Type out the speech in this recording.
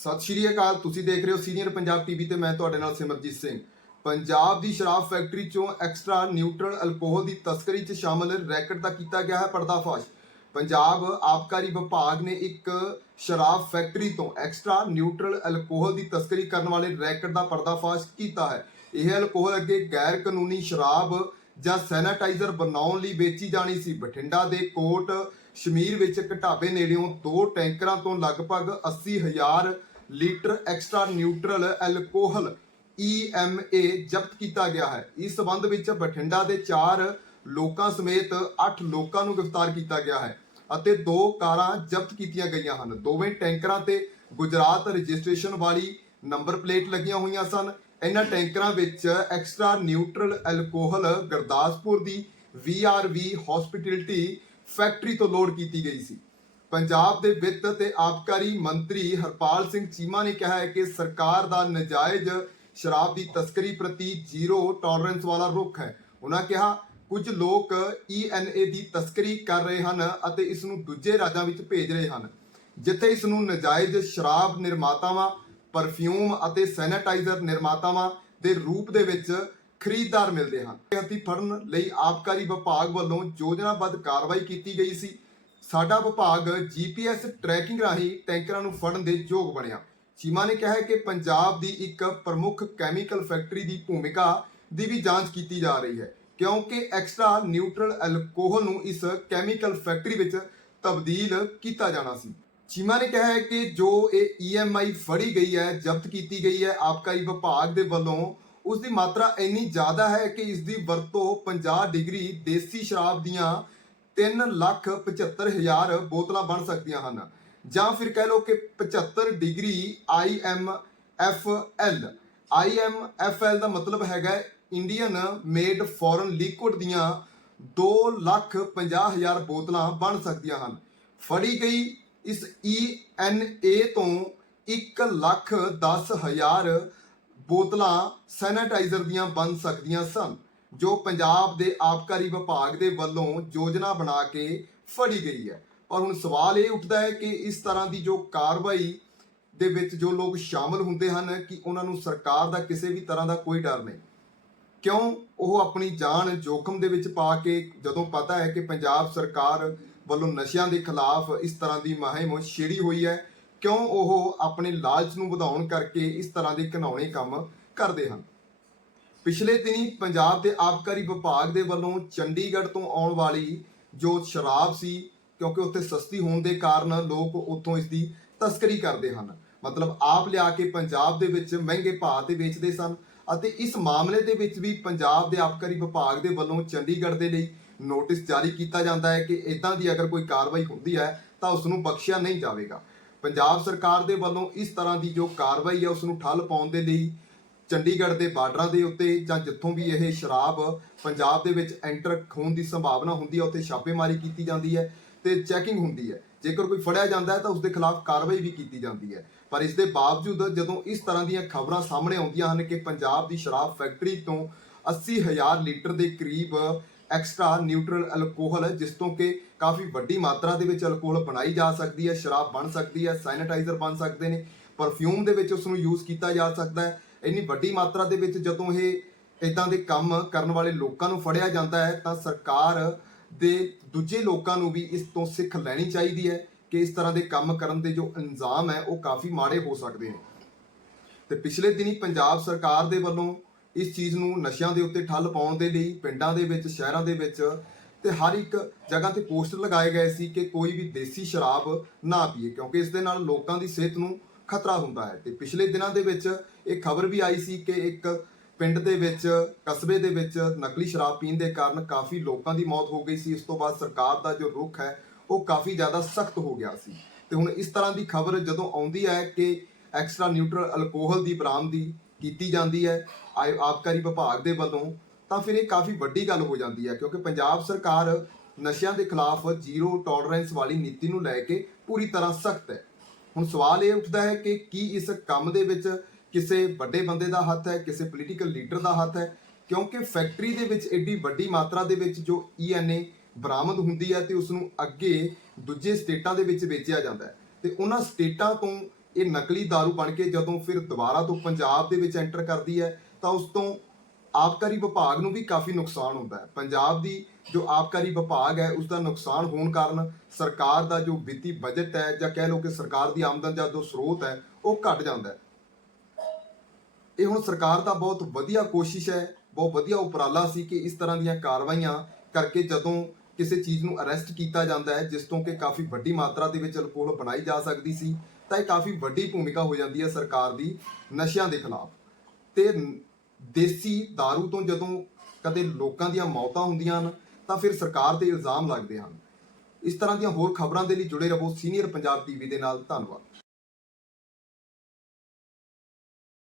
ਸਤਿ ਸ਼੍ਰੀ ਅਕਾਲ, ਤੁਸੀਂ ਦੇਖ ਰਹੇ ਹੋ ਸੀਨੀਅਰ ਪੰਜਾਬ ਟੀਵੀ ਤੇ ਮੈਂ ਤੁਹਾਡੇ ਨਾਲ ਸਿਮਰਜੀਤ ਸਿੰਘ। ਪੰਜਾਬ ਦੀ ਸ਼ਰਾਬ ਫੈਕਟਰੀ ਚੋਂ ਐਕਸਟਰਾ ਨਿਊਟਰਲ ਅਲਕੋਹਲ ਦੀ ਤਸਕਰੀ 'ਚ ਸ਼ਾਮਲ ਰੈਕਟ ਦਾ ਕੀਤਾ ਗਿਆ ਹੈ ਪਰਦਾਫਾਸ਼। ਪੰਜਾਬ ਆਬਕਾਰੀ ਵਿਭਾਗ ਨੇ ਇੱਕ ਸ਼ਰਾਬ ਫੈਕਟਰੀ ਤੋਂ ਐਕਸਟਰਾ ਨਿਊਟਰਲ ਅਲਕੋਹਲ ਦੀ ਤਸਕਰੀ ਕਰਨ ਵਾਲੇ ਰੈਕਟ ਦਾ ਪਰਦਾਫਾਸ਼ ਕੀਤਾ ਹੈ। ਇਹ ਅਲਕੋਹਲ ਅੱਗੇ ਗੈਰ ਕਾਨੂੰਨੀ ਸ਼ਰਾਬ ਜਾਂ ਸੈਨੀਟਾਈਜ਼ਰ ਬਣਾਉਣ ਲਈ ਵੇਚੀ ਜਾਣੀ ਸੀ। ਬਠਿੰਡਾ ਦੇ ਕੋਟ ਸ਼ਮੀਰ ਵਿੱਚ ਇੱਕ ਨੇੜਿਓਂ ਦੋ ਟੈਂਕਰਾਂ ਤੋਂ ਲਗਭਗ 80000 litre extra neutral alcohol EMA ਜ਼ਬਤ ਕੀਤਾ ਗਿਆ ਹੈ। ਇਸ ਸਬੰਧ ਵਿੱਚ ਬਠਿੰਡਾ ਦੇ 4 ਲੋਕਾਂ ਸਮੇਤ 8 ਲੋਕਾਂ ਨੂੰ ਗ੍ਰਿਫਤਾਰ ਕੀਤਾ ਗਿਆ ਹੈ ਅਤੇ ਦੋ ਕਾਰਾਂ ਜ਼ਬਤ ਕੀਤੀਆਂ ਗਈਆਂ ਹਨ। ਦੋਵੇਂ ਟੈਂਕਰਾਂ ਤੇ ਗੁਜਰਾਤ ਰਜਿਸਟ੍ਰੇਸ਼ਨ ਵਾਲੀ ਨੰਬਰ ਪਲੇਟ ਲੱਗੀਆਂ ਹੋਈਆਂ ਸਨ। ਇਹਨਾਂ ਟੈਂਕਰਾਂ ਵਿੱਚ ਐਕਸਟਰਾ ਨਿਊਟਰਲ ਐਲਕੋਹਲ ਗੁਰਦਾਸਪੁਰ ਦੀ VRV ਹਸਪਿਟੈਲਿਟੀ ਫੈਕਟਰੀ ਤੋਂ ਲੋਡ ਕੀਤੀ ਗਈ ਸੀ। ਪੰਜਾਬ ਦੇ ਵਿੱਤ ਅਤੇ ਆਬਕਾਰੀ ਮੰਤਰੀ ਹਰਪਾਲ ਸਿੰਘ ਚੀਮਾ ਨੇ ਕਿਹਾ ਹੈ ਕਿ ਸਰਕਾਰ ਦਾ ਨਜਾਇਜ਼ ਸ਼ਰਾਬ ਦੀ ਤਸਕਰੀ ਪ੍ਰਤੀ ਜ਼ੀਰੋ ਟੋਲਰੈਂਸ ਵਾਲਾ ਰੁਖ ਹੈ। ਉਹਨਾਂ ਕਿਹਾ, ਕੁਝ ਲੋਕ ENA ਦੀ ਤਸਕਰੀ ਕਰ ਰਹੇ ਹਨ ਅਤੇ ਇਸ ਨੂੰ ਦੂਜੇ ਰਾਜਾਂ ਵਿੱਚ ਭੇਜ ਰਹੇ ਹਨ, ਜਿੱਥੇ ਇਸ ਨੂੰ ਨਜਾਇਜ਼ ਸ਼ਰਾਬ ਨਿਰਮਾਤਾਵਾਂ, ਪਰਫਿਊਮ ਅਤੇ ਸੈਨੀਟਾਈਜ਼ਰ ਨਿਰਮਾਤਾਵਾਂ ਦੇ ਰੂਪ ਦੇ ਵਿੱਚ ਖਰੀਦਦਾਰ ਮਿਲਦੇ ਹਨ। ਹੱਥੀ ਫੜਨ ਲਈ ਆਬਕਾਰੀ ਵਿਭਾਗ ਵੱਲੋਂ ਯੋਜਨਾਬੱਧ ਕਾਰਵਾਈ ਕੀਤੀ ਗਈ ਸੀ। ਸਾਡਾ ਵਿਭਾਗ GPS ਟਰੈਕਿੰਗ ਰਾਹੀਂ ਟੈਂਕਰਾਂ ਨੂੰ ਫੜਨ ਦੇ ਯੋਗ ਬਣਿਆ। ਚੀਮਾ ਨੇ ਕਿਹਾ ਹੈ ਕਿ ਪੰਜਾਬ ਦੀ ਇੱਕ ਪ੍ਰਮੁੱਖ ਕੈਮੀਕਲ ਫੈਕਟਰੀ ਦੀ ਭੂਮਿਕਾ ਦੀ ਵੀ ਜਾਂਚ ਕੀਤੀ ਜਾ ਰਹੀ ਹੈ, ਕਿਉਂਕਿ ਐਕਸਟਰਾ ਨਿਊਟਰਲ ਐਲਕੋਹਲ ਨੂੰ ਇਸ ਕੈਮੀਕਲ ਫੈਕਟਰੀ ਵਿੱਚ ਤਬਦੀਲ ਕੀਤਾ ਜਾਣਾ ਸੀ। ਚੀਮਾ ਨੇ ਕਿਹਾ ਹੈ ਕਿ ਜੋ ਇਹ EMI ਫੜੀ ਗਈ ਹੈ, ਜ਼ਬਤ ਕੀਤੀ ਗਈ ਹੈ, ਆਬਕਾਰੀ ਵਿਭਾਗ ਦੇ ਵੱਲੋਂ ਉਸ ਦੀ ਮਾਤਰਾ ਇੰਨੀ ਜ਼ਿਆਦਾ ਹੈ ਕਿ ਇਸ ਦੀ ਵਰਤੋਂ 50 ਡਿਗਰੀ ਦੇਸੀ ਸ਼ਰਾਬ ਦੀਆਂ 3 ਲੱਖ 75 ਹਜ਼ਾਰ ਬੋਤਲਾਂ ਬਣ ਸਕਦੀਆਂ ਹਨ। ਜਾਂ ਫਿਰ ਕਹਿ ਲਓ ਕਿ 75 ਡਿਗਰੀ IMFL IMFL ਦਾ ਮਤਲਬ ਹੈਗਾ ਇੰਡੀਅਨ ਮੇਡ ਫੋਰਨ ਲਿਕੁਇਡ ਦੀਆਂ 2 ਲੱਖ 50 ਹਜ਼ਾਰ ਬੋਤਲਾਂ ਬਣ ਸਕਦੀਆਂ ਹਨ। ਫੜੀ ਗਈ ਇਸ ENA ਤੋਂ 1 ਲੱਖ 10 ਹਜ਼ਾਰ ਬੋਤਲਾਂ ਸੈਨੀਟਾਈਜ਼ਰ ਦੀਆਂ ਬਣ ਸਕਦੀਆਂ ਸਨ। ਜੋ ਪੰਜਾਬ ਦੇ ਆਬਕਾਰੀ ਵਿਭਾਗ ਦੇ ਵੱਲੋਂ ਯੋਜਨਾ ਬਣਾ ਕੇ ਫੜੀ ਗਈ ਹੈ। ਪਰ ਹੁਣ ਸਵਾਲ ਇਹ ਉੱਠਦਾ ਹੈ ਕਿ ਇਸ ਤਰ੍ਹਾਂ ਦੀ ਜੋ ਕਾਰਵਾਈ ਦੇ ਵਿੱਚ ਜੋ ਲੋਕ ਸ਼ਾਮਲ ਹੁੰਦੇ ਹਨ ਕਿ ਉਹਨਾਂ ਨੂੰ ਸਰਕਾਰ ਦਾ ਕਿਸੇ ਵੀ ਤਰ੍ਹਾਂ ਦਾ ਕੋਈ ਡਰ ਨਹੀਂ। ਕਿਉਂ? ਉਹ ਆਪਣੀ ਜਾਨ ਜੋਖਮ ਦੇ ਵਿੱਚ ਪਾ ਕੇ ਜਦੋਂ ਪਤਾ ਹੈ ਕਿ ਪੰਜਾਬ ਸਰਕਾਰ ਵੱਲੋਂ ਨਸ਼ਿਆਂ ਦੇ ਖਿਲਾਫ ਇਸ ਤਰ੍ਹਾਂ ਦੀ ਮੁਹਿੰਮ ਛੇੜੀ ਹੋਈ ਹੈ, ਕਿਉਂ ਉਹ ਆਪਣੇ ਲਾਲਚ ਨੂੰ ਵਧਾਉਣ ਕਰਕੇ ਇਸ ਤਰ੍ਹਾਂ ਦੇ ਘਿਨਾਉਣੇ ਕੰਮ ਕਰਦੇ ਹਨ? ਪਿਛਲੇ ਦਿਨੀ ਪੰਜਾਬ ਦੇ ਆਬਕਾਰੀ ਵਿਭਾਗ ਦੇ ਵੱਲੋਂ ਚੰਡੀਗੜ੍ਹ ਤੋਂ ਆਉਣ ਵਾਲੀ ਜੋ ਸ਼ਰਾਬ ਸੀ, ਕਿਉਂਕਿ ਉੱਥੇ ਸਸਤੀ ਹੋਣ ਦੇ ਕਾਰਨ ਲੋਕ ਉੱਥੋਂ ਇਸ ਦੀ ਤਸਕਰੀ ਕਰਦੇ ਹਨ। ਮਤਲਬ ਆਪ ਲਿਆ ਕੇ ਪੰਜਾਬ ਦੇ ਵਿੱਚ ਮਹਿੰਗੇ ਭਾਅ ਤੇ ਵੇਚਦੇ ਸਨ ਅਤੇ ਇਸ ਮਾਮਲੇ ਦੇ ਵਿੱਚ ਵੀ ਪੰਜਾਬ ਦੇ ਆਬਕਾਰੀ ਵਿਭਾਗ ਦੇ ਵੱਲੋਂ ਚੰਡੀਗੜ੍ਹ ਦੇ ਲਈ ਨੋਟਿਸ ਜਾਰੀ ਕੀਤਾ ਜਾਂਦਾ ਹੈ ਕਿ ਇਦਾਂ ਦੀ ਅਗਰ ਕੋਈ ਕਾਰਵਾਈ ਹੁੰਦੀ ਹੈ, ਤਾਂ ਉਸ ਨੂੰ ਬਖਸ਼ਿਆ ਨਹੀਂ ਜਾਵੇਗਾ। ਪੰਜਾਬ ਸਰਕਾਰ ਦੇ ਵੱਲੋਂ ਇਸ ਤਰ੍ਹਾਂ ਦੀ ਜੋ ਕਾਰਵਾਈ ਹੈ ਉਸ ਨੂੰ ਠੱਲ ਪਾਉਣ ਦੇ ਲਈ ਚੰਡੀਗੜ੍ਹ ਦੇ ਬਾਰਡਰਾਂ ਦੇ ਉੱਤੇ ਜਾਂ ਜਿੱਥੋਂ ਵੀ ਇਹ ਸ਼ਰਾਬ ਪੰਜਾਬ ਦੇ ਵਿੱਚ ਐਂਟਰ ਹੋਣ ਦੀ ਸੰਭਾਵਨਾ ਹੁੰਦੀ ਹੈ, ਉੱਥੇ ਛਾਪੇਮਾਰੀ ਕੀਤੀ ਜਾਂਦੀ ਹੈ ਤੇ ਚੈਕਿੰਗ ਹੁੰਦੀ ਹੈ। ਜੇਕਰ ਕੋਈ ਫੜਿਆ ਜਾਂਦਾ ਹੈ ਤਾਂ ਉਸ ਦੇ ਖਿਲਾਫ ਕਾਰਵਾਈ ਵੀ ਕੀਤੀ ਜਾਂਦੀ ਹੈ। ਪਰ ਇਸ ਦੇ ਬਾਵਜੂਦ ਜਦੋਂ ਇਸ ਤਰ੍ਹਾਂ ਦੀਆਂ ਖਬਰਾਂ ਸਾਹਮਣੇ ਆਉਂਦੀਆਂ ਹਨ ਕਿ ਪੰਜਾਬ ਦੀ ਸ਼ਰਾਬ ਫੈਕਟਰੀ ਤੋਂ 80000 ਲੀਟਰ ਦੇ ਕਰੀਬ ਐਕਸਟਰਾ ਨਿਊਟਰਲ ਅਲਕੋਹਲ ਜਿਸ ਤੋਂ ਕਿ ਕਾਫੀ ਵੱਡੀ ਮਾਤਰਾ ਦੇ ਵਿੱਚ ਅਲਕੋਹਲ ਬਣਾਈ ਜਾ ਸਕਦੀ ਹੈ, ਸ਼ਰਾਬ ਬਣ ਸਕਦੀ ਹੈ ਸੈਨੀਟਾਈਜ਼ਰ ਬਣ ਸਕਦੇ ਨੇ ਪਰਫਿਊਮ ਦੇ ਵਿੱਚ ਉਸ ਨੂੰ ਯੂਜ਼ ਕੀਤਾ ਜਾ ਸਕਦਾ ਹੈ। ਇੰਨੀ ਵੱਡੀ ਮਾਤਰਾ ਦੇ ਵਿੱਚ ਜਦੋਂ ਇਹ ਇਦਾਂ ਦੇ ਕੰਮ ਕਰਨ ਵਾਲੇ ਲੋਕਾਂ ਨੂੰ ਫੜਿਆ ਜਾਂਦਾ ਹੈ, ਤਾਂ ਸਰਕਾਰ ਦੇ ਦੂਜੇ ਲੋਕਾਂ ਨੂੰ ਵੀ ਇਸ ਤੋਂ ਸਿੱਖ ਲੈਣੀ ਚਾਹੀਦੀ ਹੈ ਕਿ ਇਸ ਤਰ੍ਹਾਂ ਦੇ ਕੰਮ ਕਰਨ ਦੇ ਜੋ ਇਲਜ਼ਾਮ ਹੈ, ਉਹ ਕਾਫੀ ਮਾੜੇ ਹੋ ਸਕਦੇ ਨੇ। ਤੇ ਪਿਛਲੇ ਦਿਨੀ ਪੰਜਾਬ ਸਰਕਾਰ ਦੇ ਵੱਲੋਂ ਇਸ ਚੀਜ਼ ਨੂੰ ਨਸ਼ਿਆਂ ਦੇ ਉੱਤੇ ਠੱਲ ਪਾਉਣ ਦੇ ਲਈ, ਪਿੰਡਾਂ ਦੇ ਵਿੱਚ, ਸ਼ਹਿਰਾਂ ਦੇ ਵਿੱਚ ਤੇ ਹਰ ਇੱਕ ਜਗ੍ਹਾ ਤੇ ਪੋਸਟਰ ਲਗਾਏ ਗਏ ਸੀ ਕਿ ਕੋਈ ਵੀ ਦੇਸੀ ਸ਼ਰਾਬ ਨਾ ਪੀਏ, ਕਿਉਂਕਿ ਇਸ ਦੇ ਨਾਲ ਲੋਕਾਂ ਦੀ ਸਿਹਤ ਨੂੰ ਖਤਰਾ ਹੁੰਦਾ ਹੈ। ਤੇ ਪਿਛਲੇ ਦਿਨਾਂ ਦੇ ਵਿੱਚ ਇਹ ਖਬਰ ਵੀ ਆਈ ਸੀ ਕਿ ਇੱਕ ਪਿੰਡ ਦੇ ਵਿੱਚ, ਕਸਬੇ ਦੇ ਵਿੱਚ ਨਕਲੀ ਸ਼ਰਾਬ ਪੀਣ ਦੇ ਕਾਰਨ ਕਾਫੀ ਲੋਕਾਂ ਦੀ ਮੌਤ ਹੋ ਗਈ ਸੀ। ਇਸ ਤੋਂ ਬਾਅਦ ਸਰਕਾਰ ਦਾ ਜੋ ਰੁਖ ਹੈ, ਉਹ ਕਾਫੀ ਜ਼ਿਆਦਾ ਸਖਤ ਹੋ ਗਿਆ ਸੀ। ਤੇ ਹੁਣ ਇਸ ਤਰ੍ਹਾਂ ਦੀ ਖਬਰ ਜਦੋਂ ਆਉਂਦੀ ਹੈ ਕਿ ਐਕਸਟਰਾ ਨਿਊਟਰਲ ਅਲਕੋਹਲ ਦੀ ਬਰਾਮਦੀ ਕੀਤੀ ਜਾਂਦੀ ਹੈ ਆਇ- ਆਬਕਾਰੀ ਵਿਭਾਗ ਦੇ ਵੱਲੋਂ, ਤਾਂ ਫਿਰ ਇਹ ਕਾਫੀ ਵੱਡੀ ਗੱਲ ਹੋ ਜਾਂਦੀ ਹੈ ਕਿਉਂਕਿ ਪੰਜਾਬ ਸਰਕਾਰ ਨਸ਼ਿਆਂ ਦੇ ਖਿਲਾਫ ਜ਼ੀਰੋ ਟੋਲਰੈਂਸ ਵਾਲੀ ਨੀਤੀ ਨੂੰ ਲੈ ਕੇ ਪੂਰੀ ਤਰ੍ਹਾਂ ਸਖਤ ਹੈ। ਹੁਣ ਸਵਾਲ ਇਹ ਉੱਠਦਾ ਹੈ ਕਿ ਕੀ ਇਸ ਕੰਮ ਦੇ ਵਿੱਚ ਕਿਸੇ ਵੱਡੇ ਬੰਦੇ ਦਾ ਹੱਥ ਹੈ, ਕਿਸੇ ਪੋਲੀਟੀਕਲ ਲੀਡਰ ਦਾ ਹੱਥ ਹੈ? ਕਿਉਂਕਿ ਫੈਕਟਰੀ ਦੇ ਵਿੱਚ ਏਡੀ ਵੱਡੀ ਮਾਤਰਾ ਦੇ ਵਿੱਚ ਜੋ ENA ਬਰਾਮਦ ਹੁੰਦੀ ਹੈ ਤੇ ਉਸ ਨੂੰ ਅੱਗੇ ਦੂਜੇ ਸਟੇਟਾਂ ਦੇ ਵਿੱਚ ਵੇਚਿਆ ਜਾਂਦਾ ਹੈ। ਤੇ ਉਹਨਾਂ ਸਟੇਟਾਂ ਤੋਂ ਇਹ ਨਕਲੀ दारू ਬਣ ਕੇ ਜਦੋਂ ਫਿਰ ਦੁਬਾਰਾ ਤੋਂ ਪੰਜਾਬ ਦੇ ਵਿੱਚ ਐਂਟਰ ਕਰਦੀ ਹੈ, ਤਾਂ ਉਸ ਤੋਂ ਆਬਕਾਰੀ ਵਿਭਾਗ ਨੂੰ ਵੀ ਕਾਫੀ ਨੁਕਸਾਨ ਹੁੰਦਾ ਹੈ। ਪੰਜਾਬ ਦੀ ਜੋ ਆਬਕਾਰੀ ਵਿਭਾਗ ਹੈ ਉਸ ਦਾ ਨੁਕਸਾਨ ਹੋਣ ਕਾਰਨ ਸਰਕਾਰ ਦਾ ਜੋ ਵਿੱਤੀ ਬਜਟ ਹੈ ਜਾਂ ਕਹਿ ਲਓ ਕਿ ਸਰਕਾਰ ਦੀ ਆਮਦਨ ਦਾ ਜੋ ਸਰੋਤ ਹੈ, ਉਹ ਘਟ ਜਾਂਦਾ ਹੈ। ਇਹ ਹੁਣ ਸਰਕਾਰ ਦਾ ਬਹੁਤ ਵਧੀਆ ਕੋਸ਼ਿਸ਼ ਹੈ, ਬਹੁਤ ਵਧੀਆ ਉਪਰਾਲਾ ਸੀ ਕਿ ਇਸ ਤਰ੍ਹਾਂ ਦੀਆਂ ਕਾਰਵਾਈਆਂ ਕਰਕੇ ਜਦੋਂ ਕਿਸੇ ਚੀਜ਼ ਨੂੰ ਅਰੈਸਟ ਕੀਤਾ ਜਾਂਦਾ ਹੈ, ਜਿਸ ਤੋਂ ਕਿ ਕਾਫੀ ਵੱਡੀ ਮਾਤਰਾ ਦੇ ਵਿੱਚ ਅਲਕੋਹਲ ਬਣਾਈ ਜਾ ਸਕਦੀ ਸੀ, ਤਾਂ ਇਹ ਕਾਫੀ ਵੱਡੀ ਭੂਮਿਕਾ ਹੋ ਜਾਂਦੀ ਹੈ ਸਰਕਾਰ ਦੀ ਨਸ਼ਿਆਂ ਦੇ ਖਿਲਾਫ। ਤੇ ਦੇਸੀ दारू ਤੋਂ ਜਦੋਂ ਕਦੇ ਲੋਕਾਂ ਦੀਆਂ ਮੌਤਾਂ ਹੁੰਦੀਆਂ ਹਨ, ਤਾਂ ਫਿਰ ਸਰਕਾਰ ਤੇ ਇਲਜ਼ਾਮ ਲੱਗਦੇ ਹਨ। ਇਸ ਤਰ੍ਹਾਂ ਦੀਆਂ ਹੋਰ ਖਬਰਾਂ ਦੇ ਲਈ ਜੁੜੇ ਰਹੋ ਸੀਨੀਅਰ ਪੰਜਾਬ ਟੀਵੀ ਦੇ ਨਾਲ। ਧੰਨਵਾਦ।